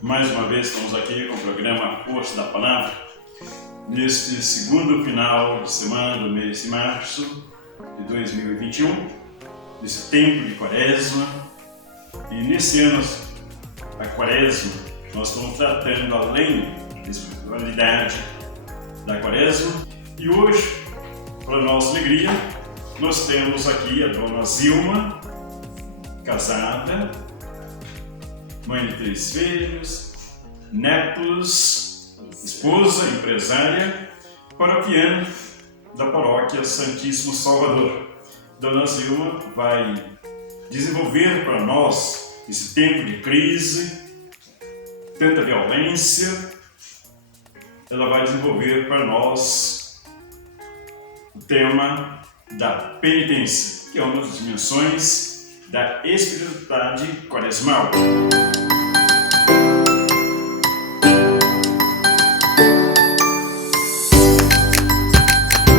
Mais uma vez estamos aqui com o programa Força da Palavra, neste segundo final de semana do mês de março de 2021, nesse tempo de Quaresma. E nesse ano da Quaresma, nós estamos tratando além da espiritualidade da Quaresma. E hoje, para nossa alegria, nós temos aqui a dona Zilma, casada, mãe de 3 filhos, netos, esposa, empresária, paroquiana da paróquia Santíssimo Salvador. Dona Zilma vai desenvolver para nós, esse tempo de crise, tanta violência, ela vai desenvolver para nós o tema da penitência, que é uma das dimensões da espiritualidade quaresmal.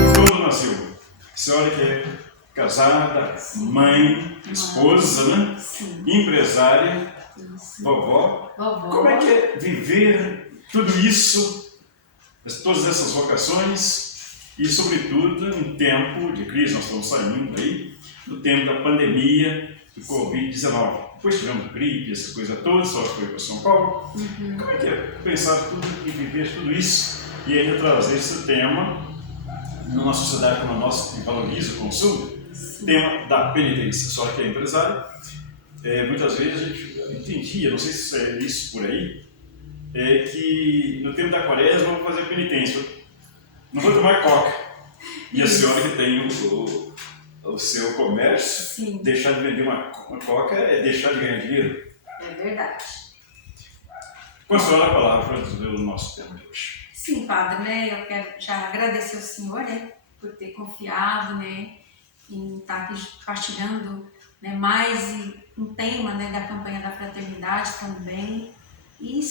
Então, dona Silvia, a senhora que é casada, mãe, esposa, né? Sim. Empresária, Sim. vovó. Vovó. Como é que é viver tudo isso, todas essas vocações e, sobretudo, em tempo de crise? Nós estamos saindo aí do tempo da pandemia do Covid-19. Depois tivemos gripe, essas coisas todas, só foi para São Paulo. Como é que é pensar tudo e viver tudo isso e ainda trazer esse tema numa sociedade como a nossa, que valoriza o consumo, tema da penitência? Só que é empresária, muitas vezes a gente entendia, não sei se é isso por aí, que no tempo da Quaresma eu vou fazer penitência, não vou tomar coca. E a senhora que tem o seu comércio, Sim. deixar de vender uma coca é deixar de ganhar dinheiro. É verdade. Com a senhora a palavra para dizer o nosso tema de hoje. Sim, padre, né? Eu quero já agradecer ao senhor, né, por ter confiado, né, em estar aqui partilhando, né, mais um tema, né, da campanha da fraternidade também, e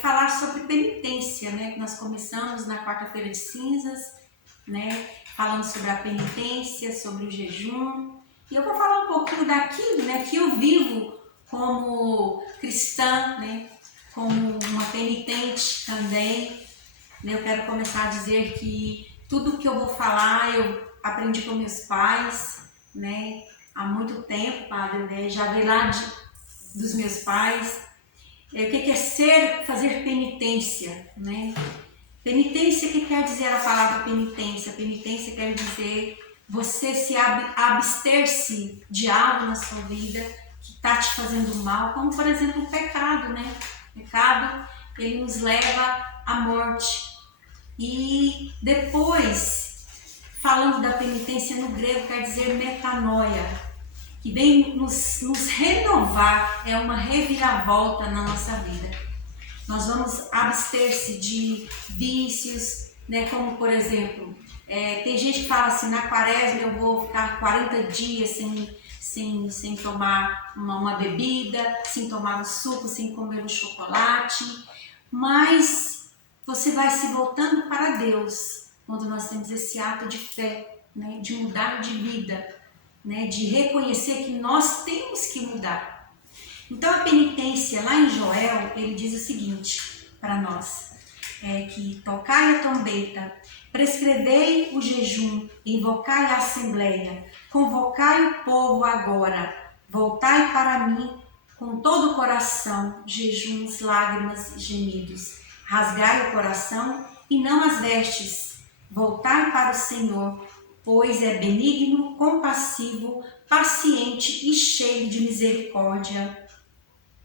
falar sobre penitência, né, que nós começamos na quarta-feira de cinzas, né, falando sobre a penitência, sobre o jejum. E eu vou falar um pouquinho daquilo, né, que eu vivo como cristã, né, como uma penitente também. Né. Eu quero começar a dizer que tudo que eu vou falar eu aprendi com meus pais, né, há muito tempo, padre, né, já veio lá dos meus pais. O que é fazer penitência, né? Penitência, o que quer dizer a palavra penitência? Penitência quer dizer você se abster-se de algo na sua vida que está te fazendo mal, como por exemplo o pecado, né? O pecado, ele nos leva à morte. E depois, falando da penitência no grego, quer dizer metanoia, que vem nos renovar, é uma reviravolta na nossa vida. Nós vamos abster-se de vícios, né? Como por exemplo, tem gente que fala assim, na Quaresma eu vou ficar 40 dias sem tomar uma bebida, sem tomar um suco, sem comer um chocolate, mas você vai se voltando para Deus quando nós temos esse ato de fé, né? De mudar de vida, né? De reconhecer que nós temos que mudar. Então a penitência, lá em Joel, ele diz o seguinte para nós, que tocai a trombeta, prescrevei o jejum, invocai a assembleia, convocai o povo agora, voltai para mim com todo o coração, jejuns, lágrimas, gemidos, rasgai o coração e não as vestes, voltai para o Senhor, pois é benigno, compassivo, paciente e cheio de misericórdia.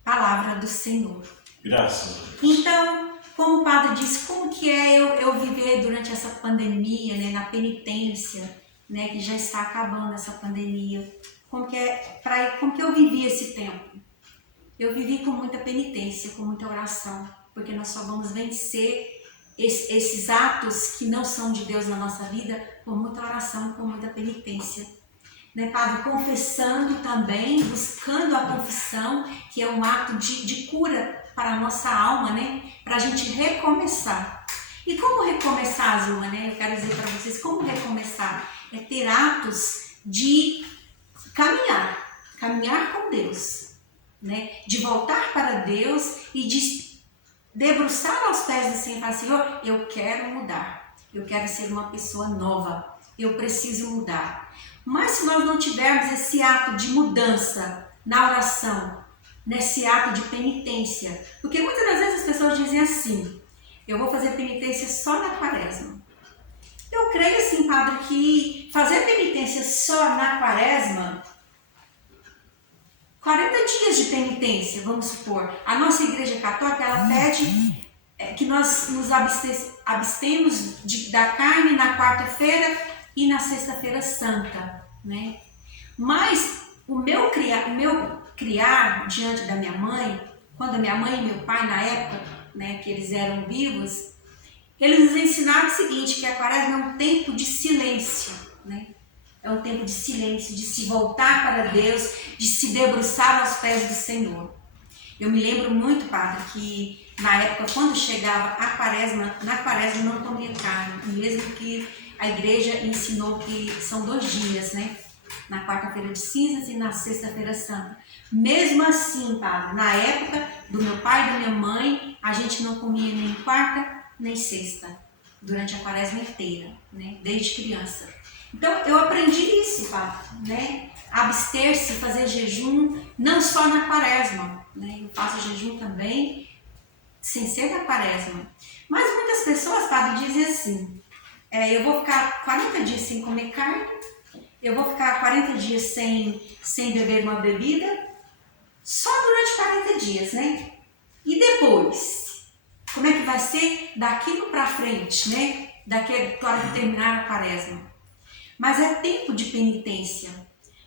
Palavra do Senhor. Graças a Deus. Então, como o padre disse, como que é eu viver durante essa pandemia, né, na penitência, né, que já está acabando essa pandemia? Como que eu vivi esse tempo? Eu vivi com muita penitência, com muita oração, porque nós só vamos vencer esses atos que não são de Deus na nossa vida com muita oração, com muita penitência. Né, padre? Confessando também, buscando a confissão, que é um ato de cura para a nossa alma, né? Para a gente recomeçar. E como recomeçar, Zilma, né? Eu quero dizer para vocês como recomeçar. É ter atos de caminhar caminhar com Deus, né? De voltar para Deus e de debruçar aos pés do Senhor e falar, Senhor, eu quero mudar, eu quero ser uma pessoa nova, eu preciso mudar. Mas se nós não tivermos esse ato de mudança na oração, nesse ato de penitência, porque muitas das vezes as pessoas dizem assim, eu vou fazer penitência só na quaresma. Eu creio assim, padre, que fazer penitência só na quaresma, 40 dias de penitência, vamos supor, a nossa igreja católica, ela pede que nós nos abstemos da carne na quarta-feira e na sexta-feira santa, né? Mas o meu criar diante da minha mãe, quando a minha mãe e meu pai, na época, né, que eles eram vivos, eles nos ensinaram o seguinte, que a quaresma é um tempo de silêncio, né? É um tempo de silêncio, de se voltar para Deus, de se debruçar aos pés do Senhor. Eu me lembro muito, padre, que na época, quando chegava a quaresma, na quaresma não comia carne, mesmo que a igreja ensinou que são 2 dias, né? Na quarta-feira de cinzas e na sexta-feira santa. Mesmo assim, padre, na época do meu pai e da minha mãe, a gente não comia nem quarta nem sexta, durante a quaresma inteira, né? Desde criança. Então, eu aprendi isso, padre, né? Abster-se, fazer jejum, não só na quaresma, né? Eu faço jejum também, sem ser da quaresma. Mas muitas pessoas, padre, dizem assim, eu vou ficar 40 dias sem comer carne, eu vou ficar 40 dias sem beber uma bebida, só durante 40 dias, né? E depois, como é que vai ser daquilo para frente, né? Daquele, claro, que terminar a quaresma. Mas é tempo de penitência.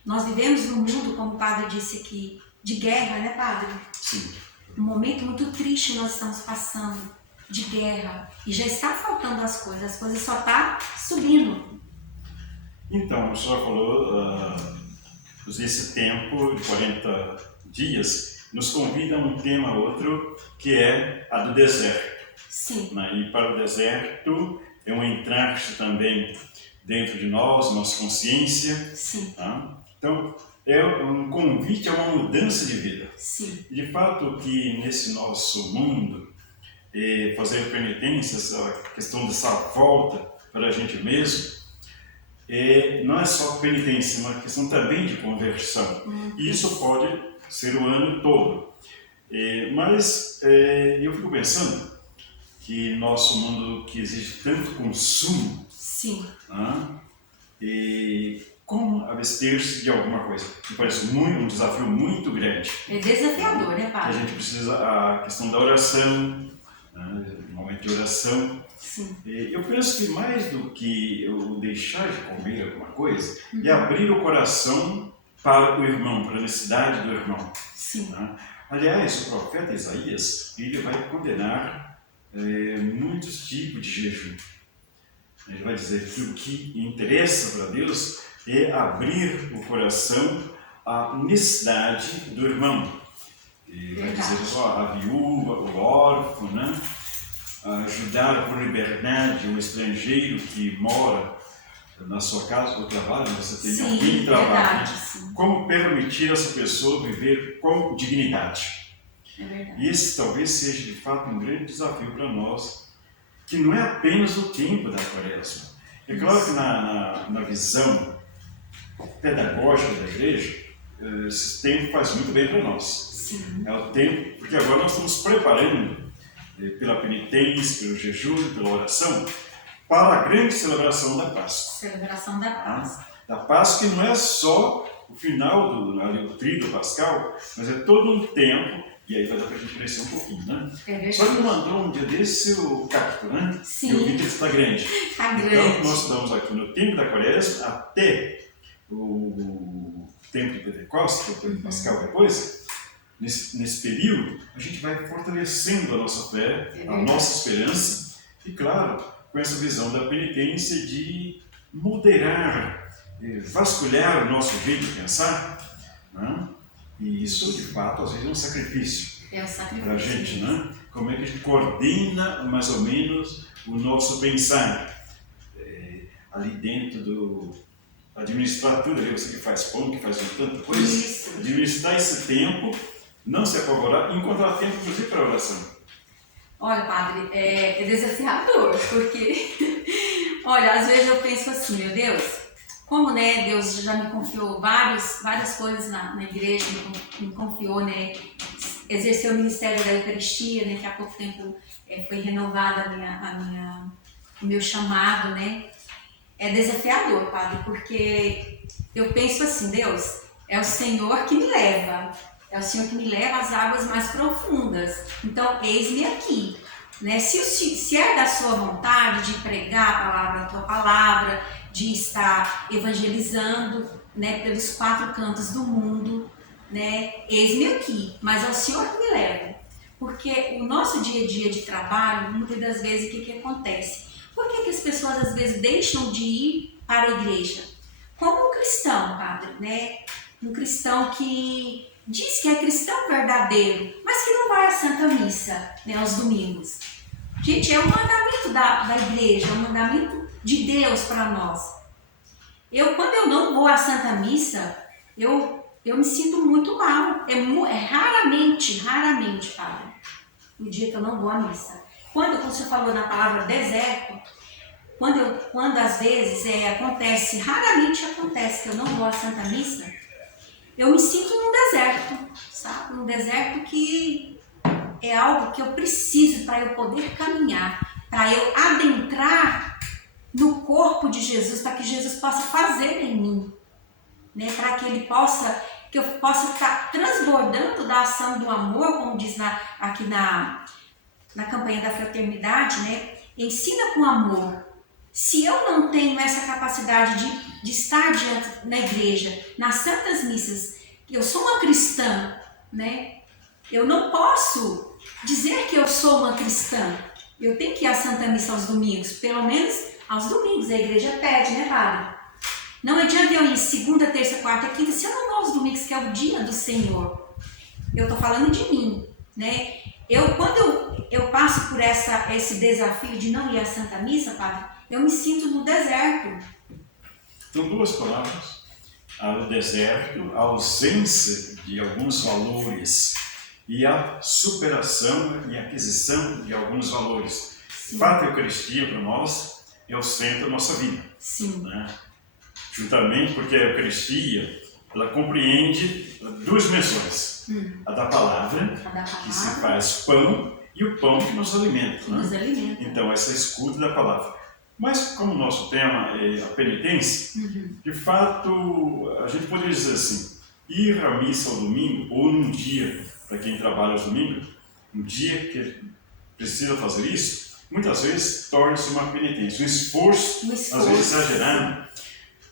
Nós vivemos num mundo, como o padre disse aqui, de guerra, né, padre? Sim. Um momento muito triste nós estamos passando, de guerra. E já está faltando as coisas só estão subindo. Então, o senhor falou, esse tempo de 40 dias nos convida a um tema outro, que é a do deserto. Sim. E para o deserto é um entrar também dentro de nós, nossa consciência. Sim. Tá? Então, é um convite a uma mudança de vida. Sim. De fato que nesse nosso mundo, fazer penitência, essa questão dessa volta para a gente mesmo, não é só penitência, é uma questão também de conversão. E isso pode ser o ano todo. Mas eu fico pensando que nosso mundo que exige tanto consumo, sim, como abster-se de alguma coisa? Me parece um desafio muito grande. É desafiador, né, padre? A gente precisa, a questão da oração, o momento de oração. Sim. Eu penso que mais do que eu deixar de comer alguma coisa, é abrir o coração para o irmão, para a necessidade do irmão. Sim. Aliás, o profeta Isaías, ele vai condenar muitos tipos de jejum. Ele vai dizer que o que interessa para Deus é abrir o coração à necessidade do irmão. Ele vai dizer a viúva, o órfão, ajudar por liberdade um estrangeiro que mora na sua casa ou trabalho, você tem alguém que trabalha. Como permitir essa pessoa viver com dignidade? É verdade. E esse talvez seja de fato um grande desafio para nós, que não é apenas o tempo da quaresma. É claro que na visão pedagógica da igreja, esse tempo faz muito bem para nós. Sim. É o tempo, porque agora nós estamos preparando pela penitência, pelo jejum, pela oração, para a grande celebração da Páscoa. Celebração da Páscoa. Da Páscoa, que não é só o final do tríduo pascal, mas é todo um tempo, e aí vai dar para a gente crescer um pouquinho, né? Só me mandou um dia desse o cacto, né? Sim. Eu vi que ele está grande. Está grande. Então, nós estamos aqui no tempo da quaresma até o tempo de Pentecostes, que é o tempo pascal depois. Nesse período, a gente vai fortalecendo a nossa fé, a nossa esperança, e claro, com essa visão da penitência de moderar, vasculhar o nosso jeito de pensar, e isso de fato às vezes é um sacrifício, para a gente, como é que a gente coordena mais ou menos o nosso pensar ali dentro administrar tudo ali, você que faz pão, que faz tanta coisa, Isso. administrar esse tempo, não se apavorar, encontrar tempo, inclusive, para oração. Olha, padre, é desafiador, porque, olha, às vezes eu penso assim, meu Deus, como, né, Deus já me confiou várias coisas na igreja, me confiou, né, exercer o ministério da Eucaristia, né, que há pouco tempo foi renovada o meu chamado, né. É desafiador, padre, porque eu penso assim, Deus, é o Senhor que me leva, é o Senhor que me leva às águas mais profundas. Então, eis-me aqui. Né? Se é da sua vontade de pregar a tua palavra, de estar evangelizando, né, pelos 4 cantos do mundo, né, eis-me aqui. Mas é o Senhor que me leva. Porque o nosso dia a dia de trabalho, muitas das vezes, o que acontece? Por que as pessoas às vezes deixam de ir para a igreja? Como um cristão, padre, né? Um cristão que diz que é cristão verdadeiro, mas que não vai à Santa Missa, né, aos domingos. Gente, é um mandamento da igreja, é um mandamento de Deus para nós. Quando eu não vou à Santa Missa, eu me sinto muito mal. É raramente, padre, o dia que eu não vou à missa. Quando você falou na palavra deserto, quando às vezes acontece, raramente acontece que eu não vou à Santa Missa, eu me sinto num deserto, sabe? Um deserto que é algo que eu preciso para eu poder caminhar, para eu adentrar no corpo de Jesus, para que Jesus possa fazer em mim, né? Para que eu possa estar transbordando da ação do amor, como diz aqui na campanha da fraternidade, né? Ensina com amor. Se eu não tenho essa capacidade de estar diante na igreja, nas santas missas, eu sou uma cristã, né? Eu não posso dizer que eu sou uma cristã. Eu tenho que ir à Santa Missa aos domingos, pelo menos aos domingos, a igreja pede, né, padre? Não adianta eu ir segunda, terça, quarta, quinta, se eu não vou aos domingos, que é o dia do Senhor. Eu estou falando de mim, né? Quando eu passo por esse desafio de não ir à Santa Missa, padre, eu me sinto no deserto. São 2 palavras. O deserto, a ausência de alguns valores e a superação e aquisição de alguns valores. De fato, a Eucaristia para nós é o centro da nossa vida. Sim. Né? Juntamente porque a Eucaristia, ela compreende 2 dimensões. A da palavra, que se faz pão, e o pão que nos alimenta. Né? Então, essa escuta da palavra. Mas, como o nosso tema é a penitência, de fato, a gente poderia dizer assim, ir à missa ao domingo, ou num dia, para quem trabalha aos domingos, um dia que precisa fazer isso, muitas vezes torna-se uma penitência, um esforço, às vezes exagerado.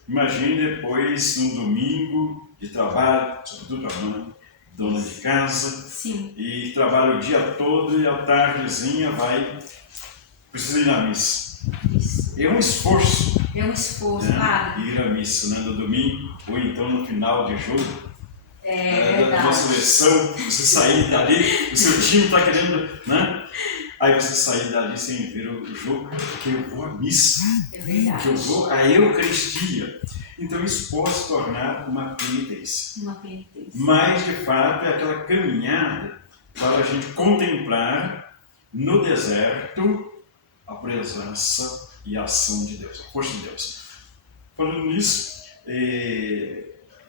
Imagine depois, num domingo de trabalho, sobretudo para dona de casa, sim, e trabalha o dia todo e à tardezinha precisa ir na missa. Isso. É um esforço. É um esforço, né? Claro. Ir à missa, né? No domingo, ou então no final de jogo. Da nossa seleção, você sair dali, o seu time está querendo, né? Aí você sair dali sem ver o jogo, porque eu vou à missa, porque eu vou à Eucaristia. Então isso pode se tornar uma penitência. Mas de fato é aquela caminhada para a gente contemplar no deserto a presença e a ação de Deus, a força de Deus. Falando nisso,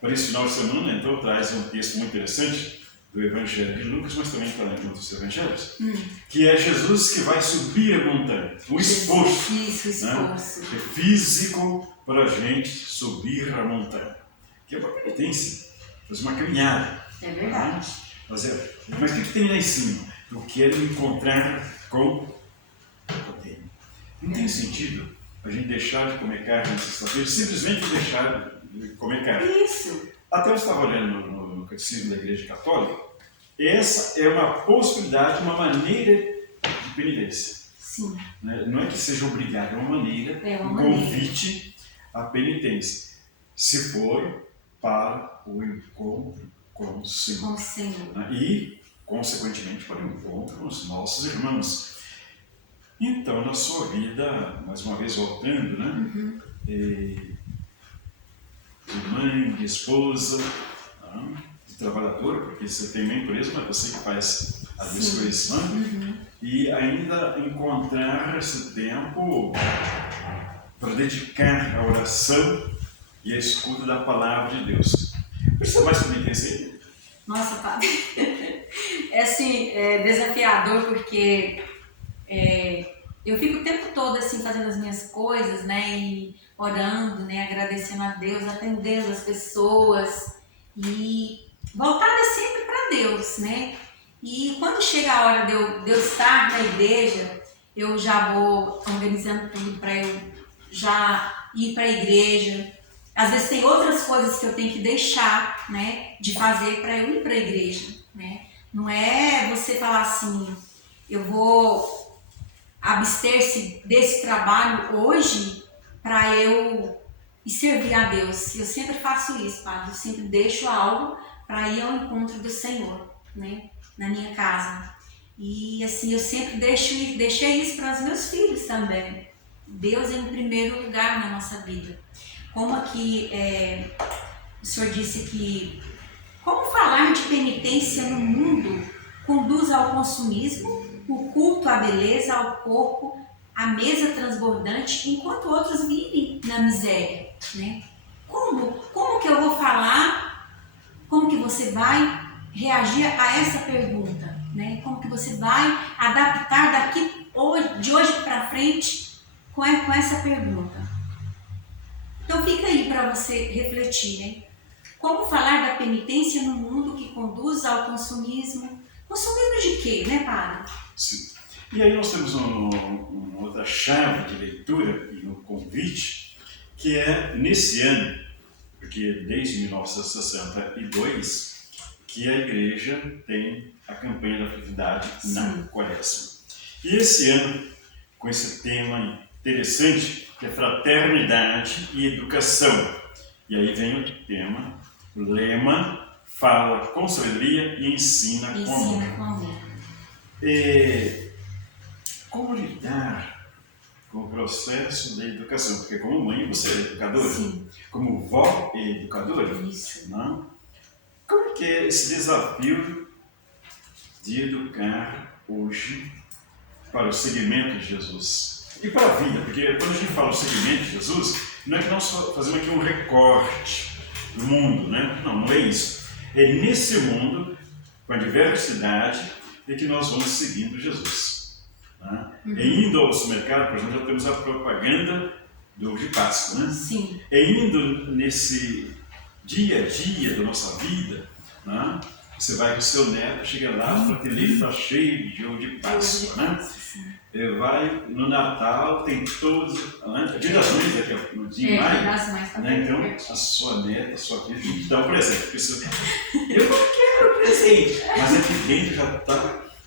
para esse final de semana, então, traz um texto muito interessante do Evangelho de Lucas, mas também está em outros evangelhos, que é Jesus que vai subir a montanha. Um esforço, né? É físico para a gente subir a montanha. Que é uma penitência, fazer uma caminhada. É verdade. Mas o que tem lá em cima? Eu quero me encontrar com o poder. Não tem sentido a gente deixar de comer carne na sexta-feira, simplesmente deixar de comer carne. Isso. Até eu estava olhando no Catecismo da Igreja Católica, essa é uma possibilidade, uma maneira de penitência. Sim. Não é que seja obrigado, é uma maneira, um convite à penitência. Se for para o encontro com o Senhor. E, consequentemente, para o encontro com os nossos irmãos. Então, na sua vida, mais uma vez voltando, né? de mãe, de esposa, de trabalhadora, porque você tem uma empresa, mas você que faz as duas coisas, e ainda encontrar esse tempo para dedicar a oração e a escuta da palavra de Deus. Precisa mais penitência? Nossa, padre, é assim, desafiador, porque eu fico o tempo todo assim fazendo as minhas coisas, né, e orando, né, agradecendo a Deus, atendendo as pessoas e voltada sempre para Deus, né? E quando chega a hora de eu estar na igreja, eu já vou organizando tudo para eu já ir para a igreja. Às vezes tem outras coisas que eu tenho que deixar, né, de fazer para eu ir para a igreja, né? Não é você falar assim, eu vou abster-se desse trabalho hoje para eu ir servir a Deus. Eu sempre faço isso, padre. Eu sempre deixo algo para ir ao encontro do Senhor, né, na minha casa. E assim, eu sempre deixei isso para os meus filhos também. Deus em primeiro lugar na nossa vida. Como aqui o senhor disse que como falar de penitência no mundo conduz ao consumismo, o culto à beleza, ao corpo, à mesa transbordante, enquanto outros vivem na miséria, né? Como que eu vou falar, como que você vai reagir a essa pergunta, né? Como que você vai adaptar de hoje para frente com essa pergunta? Então fica aí para você refletir, né? Como falar da penitência no mundo que conduz ao consumismo? Consumismo de quê, né, padre? Sim. E aí nós temos uma outra chave de leitura e um convite, que é nesse ano, porque desde 1962 que a igreja tem a campanha da fraternidade na Quaresma. E esse ano, com esse tema interessante, que é fraternidade e educação. E aí vem o tema, o lema, fala com sabedoria e ensina com amor. Como lidar com o processo da educação? Porque como mãe você é educadora, como vó é educadora, não? Como que é esse desafio de educar hoje para o seguimento de Jesus? E para a vida, porque quando a gente fala o seguimento de Jesus, não é que nós fazemos aqui um recorte do mundo, né? Não é isso. É nesse mundo, com a diversidade, é que nós vamos seguindo Jesus. Né? Indo ao supermercado, por exemplo, já temos a propaganda do ovo de Páscoa, né? Sim. Indo nesse dia a dia da nossa vida, né? Você vai com o seu neto, chega lá, a prateleira está cheia de ovo de Páscoa, né? Vai no Natal, tem todos, né? Dia das Mães, daqui no dia de maio, né? Então a sua neta, a sua filha, tem que dar um presente. Eu não quero presente, mas aqui dentro já está,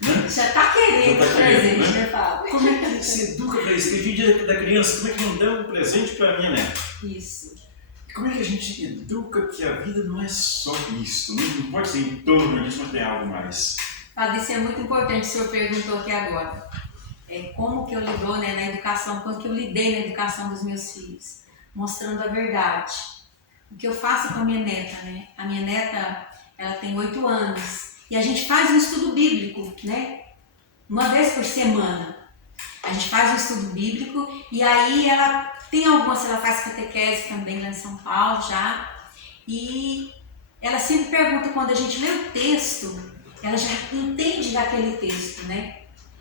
né? Já está querendo presente, né, Fábio? Como é que se educa para isso? Tem dia da criança, como é que não dá um presente para a minha neta? Isso. Como é que a gente educa que a vida não é só isso, não pode ser em torno disso, mas tem algo mais? Padre, isso é muito importante, o senhor perguntou aqui agora. Como que eu lidou, né, na educação, como que eu lidei na educação dos meus filhos, mostrando a verdade. O que eu faço com a minha neta, né? A minha neta, ela tem 8 anos e a gente faz um estudo bíblico, né? Uma vez por semana. A gente faz um estudo bíblico e aí ela faz catequese também lá em São Paulo já, e ela sempre pergunta, quando a gente lê o texto, ela já entende daquele texto, né?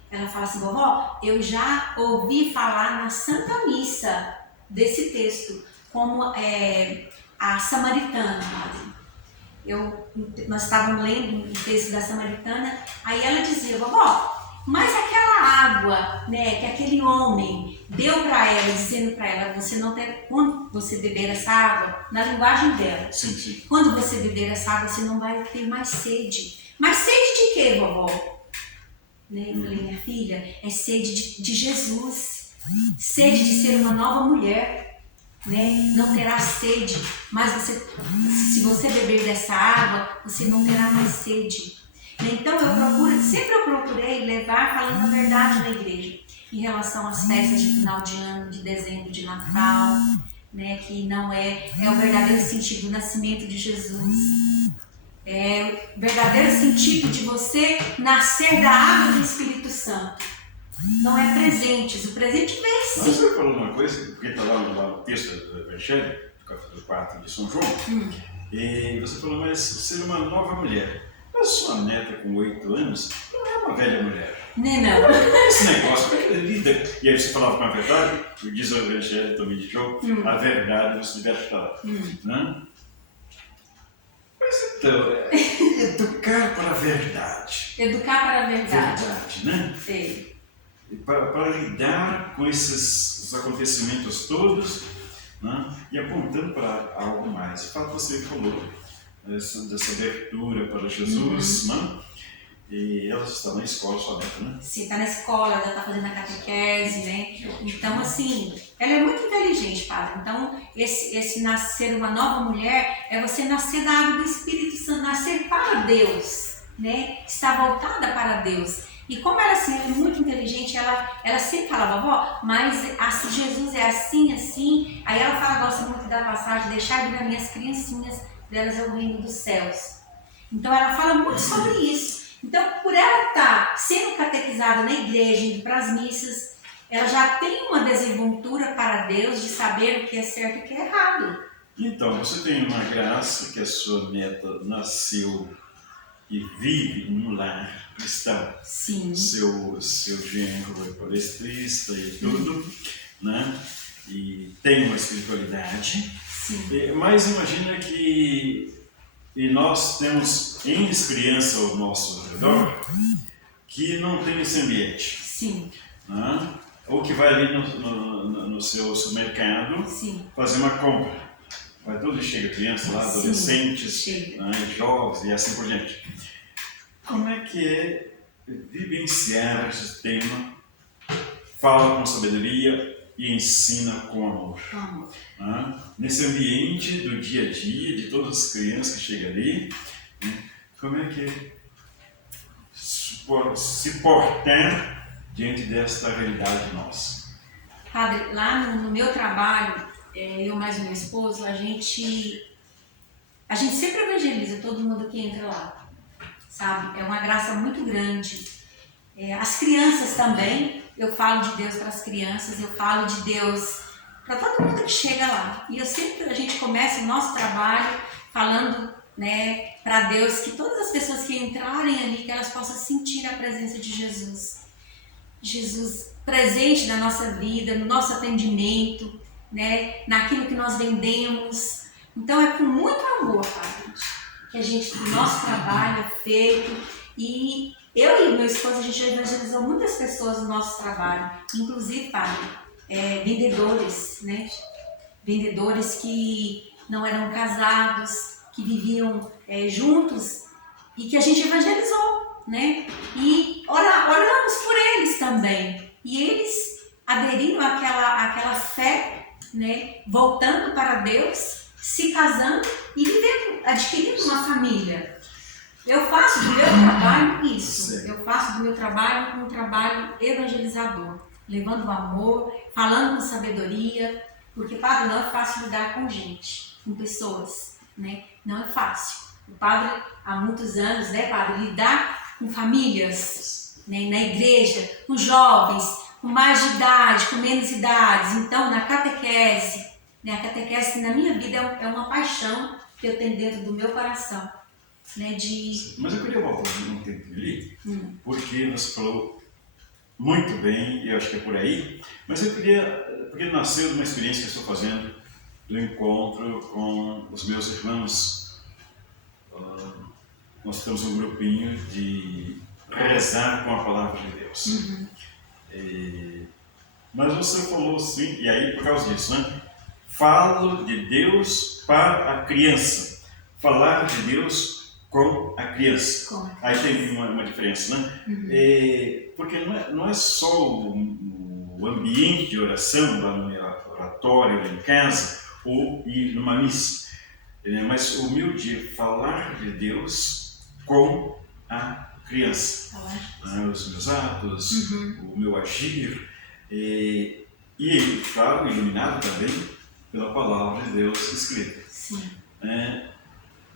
Ela fala assim, vovó, eu já ouvi falar na Santa Missa desse texto, como a Samaritana. Nós estávamos lendo o texto da Samaritana, aí ela dizia, vovó, mas aquela água, né, que aquele homem deu para ela, dizendo para ela, quando você beber essa água, na linguagem dela, sim. Quando você beber essa água, você não vai ter mais sede. Mas sede de quê, vovó? Né? Eu falei, minha filha, é sede de Jesus, sede de ser uma nova mulher, né? Não terá sede, mas se você beber dessa água, você não terá mais sede. Então sempre eu procurei levar falando a verdade na igreja, em relação às festas de final de ano, de dezembro, de Natal, né? Que não é o verdadeiro sentido do nascimento de Jesus. É o verdadeiro sentido de você nascer da água do Espírito Santo. Não é presentes, o presente vem Mas sim. você falou uma coisa, porque está lá no texto do Evangelho, do capítulo 4 de São João, e você falou, mas ser uma nova mulher. Mas sua neta com 8 anos não é uma velha mulher. Nem não. Esse negócio, como é que ele lida? E aí você falava com a verdade, diz o Evangelho também de João, a verdade nos libertará. Né? Mas então, educar para a verdade. Educar para a verdade. Verdade, né? Sim. Para lidar com esses acontecimentos todos, né? E apontando para algo mais. O fato que você falou dessa abertura para Jesus, né? E ela está na escola só dentro, né? Sim, está na escola, já está fazendo a catequese, né? Então, assim, ela é muito inteligente, padre. Então, esse nascer uma nova mulher é você nascer da água do Espírito Santo, nascer para Deus, né? Estar voltada para Deus. E como ela assim, é muito inteligente, ela sempre fala, vovó, mas assim, Jesus é assim, assim. Aí ela fala, gosta muito da passagem, deixar vir as minhas criancinhas, delas é o reino dos céus. Então ela fala muito sobre isso. Então, por ela estar sendo catequizada na igreja, indo para as missas, ela já tem uma desenvoltura para Deus de saber o que é certo e o que é errado. Então, você tem uma graça que a sua neta nasceu e vive num lar cristão. Sim. Seu genro é palestrista e tudo, né? E tem uma espiritualidade. Sim. Mas imagina que nós temos N crianças ao nosso redor que não tem esse ambiente. Sim. Né? Ou que vai ali no seu supermercado fazer uma compra. Vai todo chega criança lá, adolescentes, né, jovens e assim por diante. Como é que é vivenciar esse tema? Fala com sabedoria e ensina com amor. Né? Nesse ambiente do dia a dia, de todas as crianças que chegam ali, né? Como é que é se portar diante desta realidade nossa? Padre, lá no meu trabalho, eu mais o meu esposo, a gente sempre evangeliza todo mundo que entra lá, sabe? É uma graça muito grande. As crianças também, eu falo de Deus para as crianças, eu falo de Deus para todo mundo que chega lá. E a gente começa o nosso trabalho falando, né, para Deus que todas as pessoas que entrarem ali, que elas possam sentir a presença de Jesus. Jesus presente na nossa vida, no nosso atendimento, né, naquilo que nós vendemos. Então é com muito amor, Padre, que o nosso trabalho é feito. E eu e meu esposo, a gente já evangelizou muitas pessoas no nosso trabalho, inclusive, Padre, vendedores, né? Vendedores que não eram casados, que viviam juntos e que a gente evangelizou, né? E oramos por eles também. E eles aderiram àquela fé, né? Voltando para Deus, se casando e vivendo, adquirindo uma família. Eu faço do meu trabalho isso. Eu faço do meu trabalho um trabalho evangelizador, levando o amor, falando com sabedoria, porque, Padre, não é fácil lidar com gente, com pessoas, né? Não é fácil. O Padre, há muitos anos, né, Padre, lidar com famílias, né, na igreja, com jovens, com mais de idade, com menos idades. Então, na catequese, né, a catequese na minha vida é uma paixão que eu tenho dentro do meu coração. Né, Mas eu queria voltar um tempo ali, porque você falou muito bem, e eu acho que é por aí, mas eu queria, porque nasceu de uma experiência que eu estou fazendo, do encontro com os meus irmãos. Nós temos um grupinho de rezar com a palavra de Deus. Mas você falou assim, e aí por causa disso, né? Falo de Deus para a criança, falar de Deus com a criança. Aí tem uma diferença, né? Porque não é só o ambiente de oração, lá no oratório, lá em casa, ou ir numa missa, mas o meu dia falar de Deus com a criança. Os meus atos, o meu agir, e claro, iluminado também pela palavra de Deus escrita. Sim.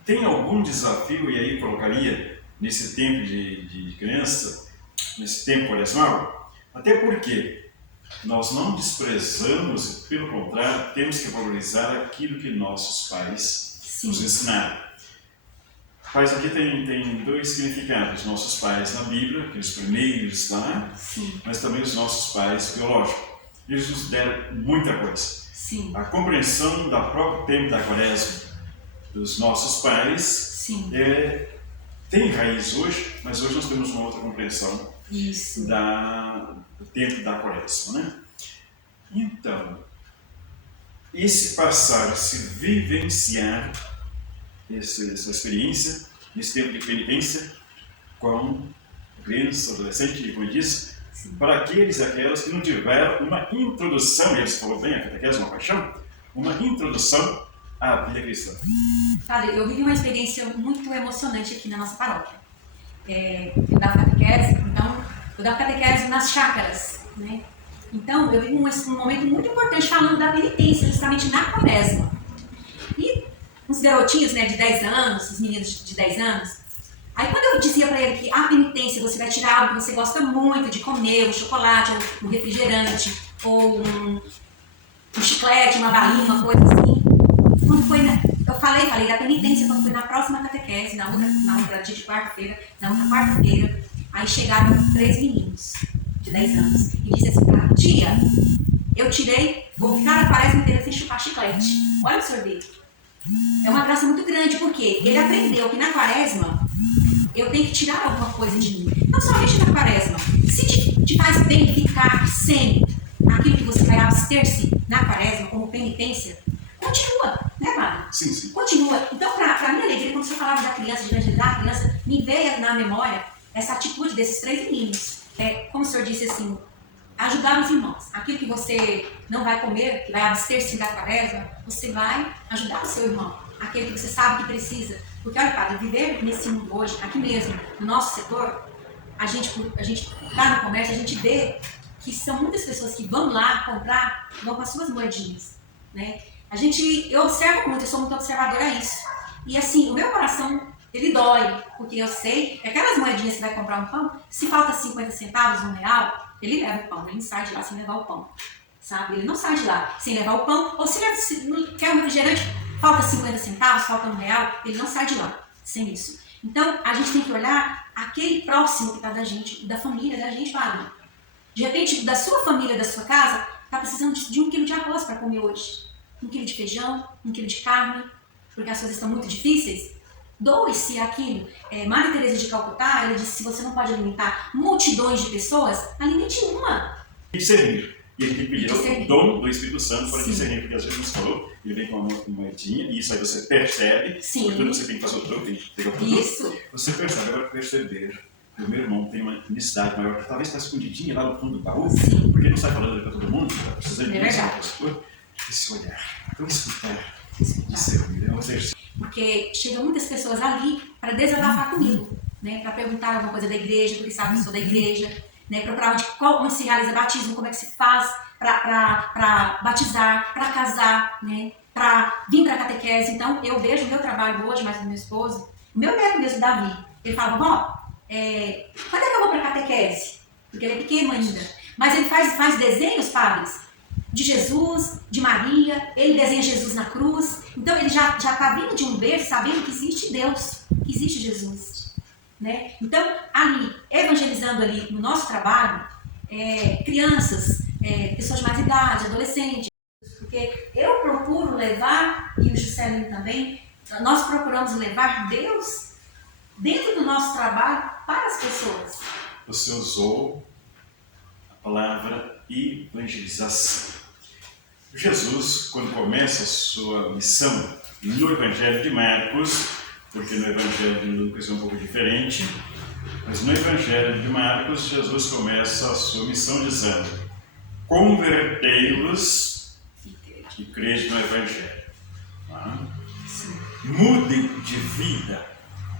Tem algum desafio, e aí colocaria nesse tempo de criança, nesse tempo quaresmal? Até porque nós não desprezamos, pelo contrário, temos que valorizar aquilo que nossos pais nos ensinaram. Pais aqui tem dois significados: nossos pais na Bíblia, aqueles primeiros lá, mas também os nossos pais biológicos. Eles nos deram muita coisa. Sim. A compreensão do próprio tempo da quaresma dos nossos pais tem raiz hoje, mas hoje nós temos uma outra compreensão do tempo da quaresma, né? Então, esse passar, esse vivenciar essa experiência, esse tempo de penitência com criança, adolescente, como eu disse, para aqueles e aquelas que não tiveram uma introdução, e eles falou bem, a catequese, uma paixão, uma introdução à vida cristã. Padre, eu vivi uma experiência muito emocionante aqui na nossa paróquia. Eu dava catequese, então, eu dava catequese nas chácaras, né? Então, eu vivi um momento muito importante falando da penitência, justamente na quaresma. E uns garotinhos, né, de 10 anos, os meninos de 10 anos, aí quando eu dizia para ele que a penitência você vai tirar algo que você gosta muito de comer, um chocolate, um refrigerante, ou um chiclete, uma balinha, uma coisa assim, quando foi eu falei da penitência quando foi na próxima catequese, na outra dia de quarta-feira, na outra quarta-feira, aí chegaram 3 meninos de 10 anos e disse assim pra tia, eu tirei, vou ficar a quaresma inteira sem chupar chiclete. Olha o sorvete. É uma graça muito grande, porque ele aprendeu que na quaresma eu tenho que tirar alguma coisa de mim. Não somente na quaresma. Se te faz bem ficar sem aquilo que você vai abster-se na quaresma como penitência, continua, né, padre? Sim. Continua. Então, para minha alegria, quando você falava da criança, de evangelizar a criança, me veio na memória essa atitude desses 3 meninos. Como o senhor disse assim, ajudar os irmãos. Aquilo que você não vai comer, que vai abster-se da quaresma, você vai ajudar o seu irmão. Aquele que você sabe que precisa. Porque, olha, padre, viver nesse mundo hoje, aqui mesmo, no nosso setor, a gente está no comércio, a gente vê que são muitas pessoas que vão lá comprar, vão com as suas moedinhas, né? Eu observo muito, eu sou muito observadora a isso. E assim, o meu coração, ele dói, porque eu sei que aquelas moedinhas que você vai comprar um pão, se falta 50 centavos, R$1, ele leva o pão, ele não sai de lá sem levar o pão, sabe? Ele não sai de lá sem levar o pão, ou se quer um refrigerante, falta 50 centavos, falta R$1, ele não sai de lá sem isso. Então, a gente tem que olhar aquele próximo que está da gente, da família da gente, padre. De repente, da sua família, da sua casa, está precisando de 1 quilo de arroz para comer hoje. 1 quilo de feijão, 1 quilo de carne, porque as coisas estão muito difíceis. Doe-se aquilo. Maria Teresa de Calcutá, ela disse, se você não pode alimentar multidões de pessoas, alimente uma. Discernir. E a gente tem que pedir o dom do Espírito Santo para discernir, porque às vezes nos falou, ele vem com uma moedinha, e isso aí você percebe, portanto você tem que fazer o troco, tem que pegar o produto. Isso. Você percebe, agora perceber que o meu irmão tem uma necessidade maior, que talvez está escondidinha lá no fundo do baú, porque não sai falando para todo mundo, está precisando de esse olhar, então escutar, discernir, é um exercício. Porque chegam muitas pessoas ali para desabafar comigo, né? Para perguntar alguma coisa da igreja, porque sabe que eu sou da igreja, né? Procurar onde se realiza batismo, como é que se faz para batizar, para casar, né? Para vir para a catequese. Então, eu vejo o meu trabalho hoje, mais do meu esposo, o meu neto mesmo, Davi, ele fala, vó, quando é que eu vou para a catequese? Porque ele é pequeno ainda. Mas ele faz desenhos, padres, de Jesus, de Maria, ele desenha Jesus na cruz. Então ele já está vindo de um berço sabendo que existe Deus, que existe Jesus, né? Então, ali, evangelizando ali no nosso trabalho, crianças, pessoas de mais idade, adolescentes, porque eu procuro levar, e o Juscelino também, nós procuramos levar Deus dentro do nosso trabalho para as pessoas. Você usou a palavra evangelização. Jesus, quando começa a sua missão no Evangelho de Marcos, porque no Evangelho de Lucas é um pouco diferente, mas no Evangelho de Marcos, Jesus começa a sua missão dizendo, convertei-los e crede no Evangelho. Mude de vida.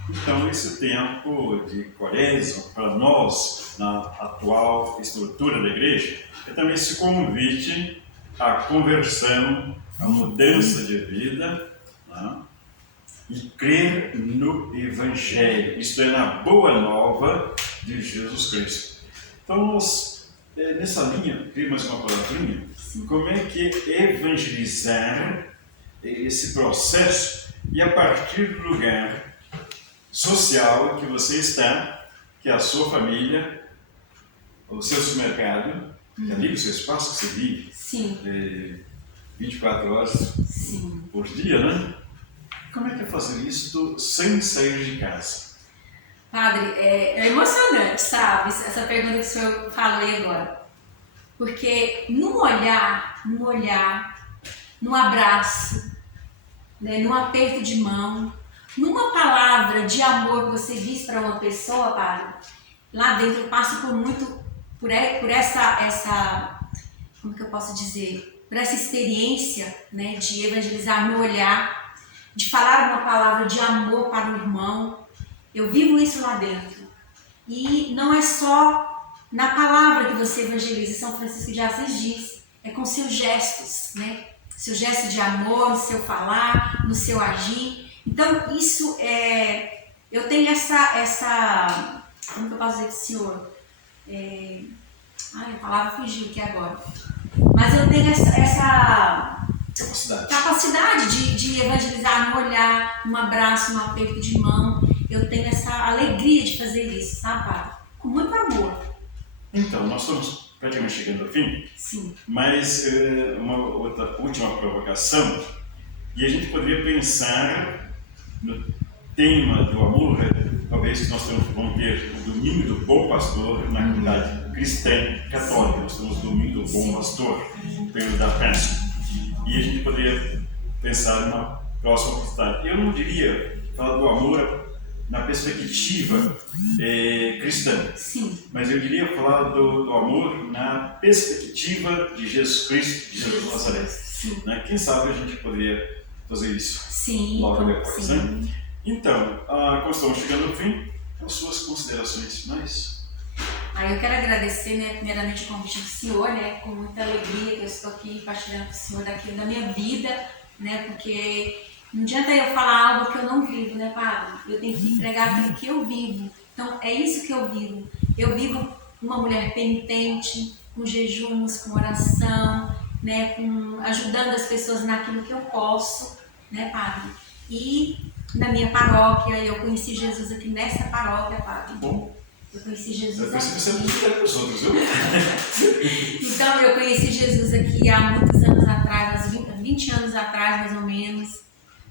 Então, esse tempo de quaresma, para nós, na atual estrutura da igreja, é também esse convite à conversão a mudança de vida, né? E crer no Evangelho, isto é, na boa nova de Jesus Cristo. Então, nós, nessa linha, queria mais uma palavrinha, como é que evangelizar esse processo e a partir do lugar social que você está, que é a sua família, o seu supermercado, é ali o seu espaço que você vive, Sim. 24 horas Sim. por dia, né? Como é que é fazer isso sem sair de casa? Padre, é emocionante, sabe? Essa pergunta que o senhor falou aí agora. Porque num olhar, num abraço, né, num aperto de mão, numa palavra de amor que você diz para uma pessoa, Padre, lá dentro eu passo por essa, como que eu posso dizer, por essa experiência, né, de evangelizar no olhar, de falar uma palavra de amor para o irmão. Eu vivo isso lá dentro. E não é só na palavra que você evangeliza, São Francisco de Assis diz, é com seus gestos, né? Seu gesto de amor, no seu falar, no seu agir. Então, isso é... Eu tenho essa como que eu posso dizer para o senhor? A palavra fugiu aqui agora. Mas eu tenho essa capacidade de evangelizar no olhar, num abraço, num aperto de mão. Eu tenho essa alegria de fazer isso, sabe, Padre? Com muito amor. Então, nós estamos praticamente chegando ao fim. Sim. Mas uma outra última provocação, e a gente poderia pensar no tema do amor, talvez nós vamos ter o Domingo do Bom Pastor na comunidade cristã católica. Nós temos o Domingo do Bom Pastor, o período da Páscoa. E a gente poderia pensar numa próxima oportunidade. Eu não diria falar do amor na perspectiva cristã, Sim. mas eu diria falar do amor na perspectiva de Jesus Cristo, de Jesus de Nazaré. Sim. Né? Quem sabe a gente poderia fazer isso logo depois. Sim. Né? Então, como estamos chegando ao fim, as suas considerações finais. Eu quero agradecer, né, primeiramente o convite do senhor, né, com muita alegria que eu estou aqui partilhando com o senhor daquilo da minha vida, né, porque não adianta eu falar algo que eu não vivo, né, Padre? Eu tenho que entregar aquilo que eu vivo. Então, é isso que eu vivo. Eu vivo uma mulher penitente, com jejuns, com oração, né, ajudando as pessoas naquilo que eu posso, né, Padre? E na minha paróquia, eu conheci Jesus aqui nessa paróquia, Padre. Bom. Eu conheci Jesus aqui. Você não para os outros, viu? Então, eu conheci Jesus aqui há muitos anos atrás, 20 anos atrás, mais ou menos.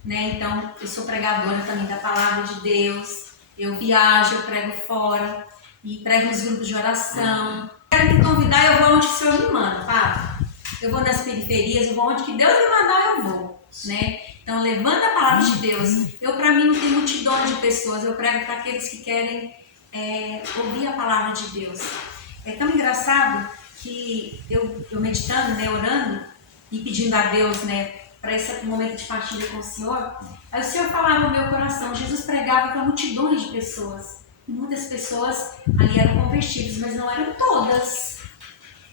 Né? Então, eu sou pregadora também da Palavra de Deus. Eu viajo, eu prego fora. E prego nos grupos de oração. Quero te convidar, eu vou onde o Senhor me manda, Padre. Eu vou nas periferias, eu vou onde que Deus me mandar, eu vou. Né? Então, levando a Palavra de Deus. Para mim, não tem multidão de pessoas. Eu prego para aqueles que querem ouvir a palavra de Deus. É tão engraçado que eu meditando, né, orando e pedindo a Deus, né, para esse momento de partilha com o Senhor, aí o Senhor falava no meu coração, Jesus pregava para multidões de pessoas. E muitas pessoas ali eram convertidas, mas não eram todas.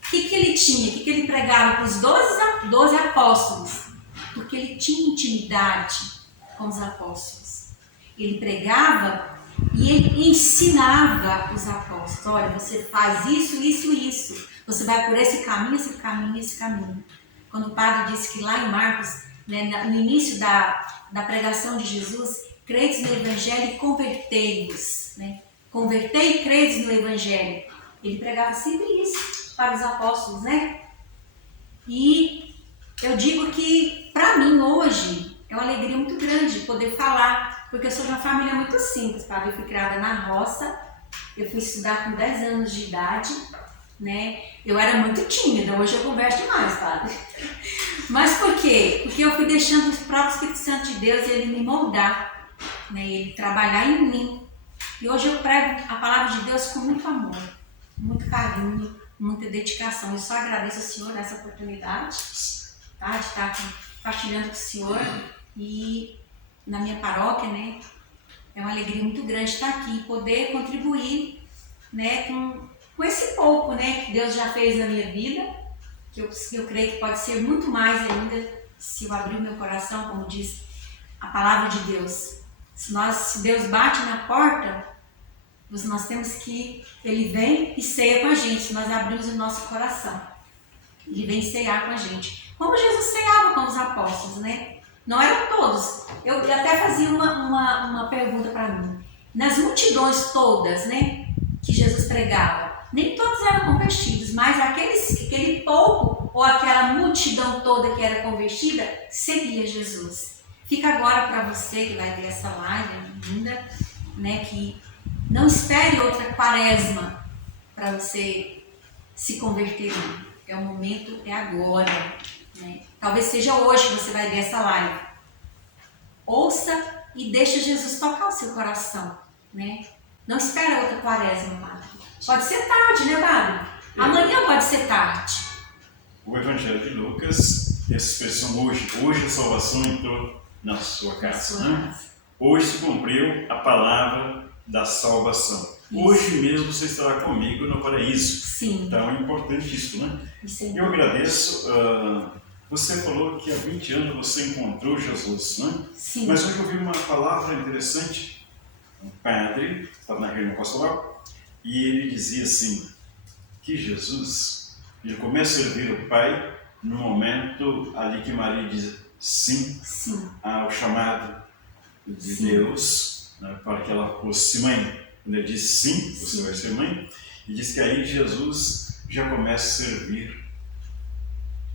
O que ele tinha? O que ele pregava para os 12 apóstolos? Porque ele tinha intimidade com os apóstolos. Ele pregava e ele ensinava os apóstolos. Olha, você faz isso, isso, isso. Você vai por esse caminho, esse caminho, esse caminho. Quando o padre disse que lá em Marcos, né, no início da pregação de Jesus, credes no Evangelho e convertei-vos. Né? Convertei e credes no Evangelho. Ele pregava sempre isso para os apóstolos, né? E eu digo que, para mim, hoje, é uma alegria muito grande poder falar, porque eu sou de uma família muito simples, padre. Eu fui criada na roça, eu fui estudar com 10 anos de idade, né? Eu era muito tímida, hoje eu converso demais, padre. Mas por quê? Porque eu fui deixando o próprio Espírito Santo de Deus ele me moldar, né? Ele trabalhar em mim. E hoje eu prego a palavra de Deus com muito amor, muito carinho, muita dedicação. Eu só agradeço ao Senhor essa oportunidade, tá? De estar aqui partilhando com o Senhor e na minha paróquia, né? É uma alegria muito grande estar aqui e poder contribuir, né, com esse pouco, né, que Deus já fez na minha vida, que eu creio que pode ser muito mais ainda, se eu abrir o meu coração, como diz a palavra de Deus, se Deus bate na porta, nós temos que, Ele vem e ceia com a gente, se nós abrimos o nosso coração. Ele vem cear com a gente. Como Jesus ceava com os apóstolos, né? Não eram todos. Eu até fazia uma pergunta para mim. Nas multidões todas, né, que Jesus pregava, nem todos eram convertidos, mas aquele pouco ou aquela multidão toda que era convertida, seguia Jesus. Fica agora para você que vai ver essa live linda, né, que não espere outra quaresma para você se converter. É o momento, é agora. Né? Talvez seja hoje que você vai ver essa live. Ouça e deixa Jesus tocar o seu coração. Né? Não espera outra quaresma, Mário. Pode ser tarde, né, Mário? Amanhã pode ser tarde. O Evangelho de Lucas, essa expressão hoje a salvação entrou na sua casa. Né? Hoje se cumpriu a palavra da salvação. Isso. Hoje mesmo você estará comigo no paraíso. Sim. Então é importante isso, né? Isso é eu agradeço. Você falou que há 20 anos você encontrou Jesus, né? Sim. Mas hoje eu ouvi uma palavra interessante. Um padre, estava na reunião pastoral, e ele dizia assim, que Jesus, ele começa a servir o Pai no momento ali que Maria diz sim, ao chamado de Deus, né, para que ela fosse mãe. Quando ele diz sim, você vai ser mãe, e diz que aí Jesus já começa a servir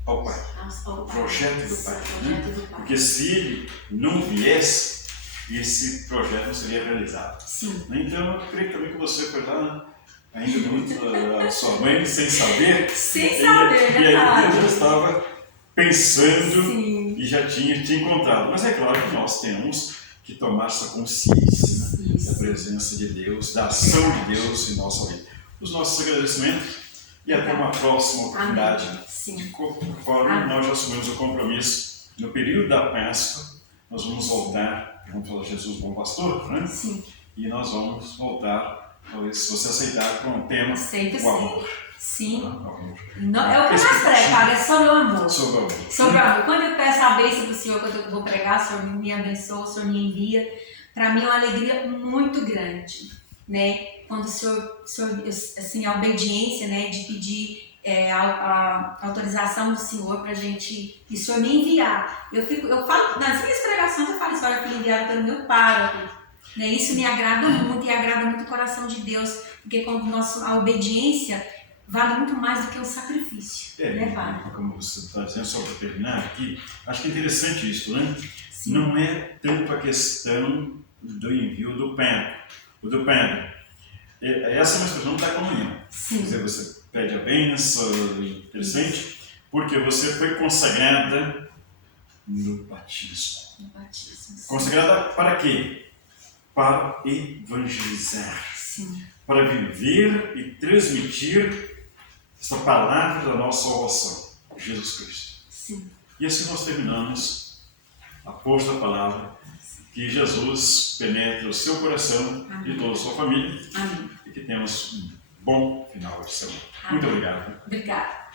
ao Pai, o projeto do Pai. Né? Porque se ele não viesse, esse projeto não seria realizado. Sim. Então eu creio também que você foi lá, ainda muito a sua mãe, sem saber. Sem saber, e aí Deus já estava pensando e já tinha te encontrado. Mas é claro que nós temos que tomar essa consciência, né, da presença de Deus, da ação de Deus em nossa vida. Os nossos agradecimentos e até uma próxima oportunidade. Conforme nós já assumimos o compromisso, no período da Páscoa, nós vamos voltar, vamos falar Jesus Bom Pastor, né? Sim. E nós vamos voltar, talvez, se você aceitar, com o tema o amor. Sim. Não, é o que eu mais prego, é sobre o amor. Sobre o amor. Sobre o amor. Quando eu peço a bênção do Senhor, quando eu vou pregar, o Senhor me abençoa, o Senhor me envia. Para mim é uma alegria muito grande, né? Quando o Senhor assim, a obediência, né, de pedir a autorização do Senhor para a gente, e o Senhor me enviar. Eu falo, nas minhas pregações eu falo isso, olha, que enviado pelo meu pároco. Né? Isso me agrada muito e agrada muito o coração de Deus, porque quando a obediência vale muito mais do que o sacrifício. Né, Pai? Como você está dizendo, só para terminar aqui, acho que é interessante isso, né? Sim. Não é tanto a questão do envio do padre. O do padre, essa é uma expressão da comunhão. Sim. Quer dizer, você pede a bênção, interessante, porque você foi consagrada no batismo. Consagrada para quê? Para evangelizar. Sim. Para viver e transmitir essa palavra da nossa salvação, Jesus Cristo. Sim. E assim nós terminamos a força da palavra, que Jesus penetre o seu coração e toda a sua família. Amém. E que tenhamos um bom final de semana. Muito obrigado. Obrigada.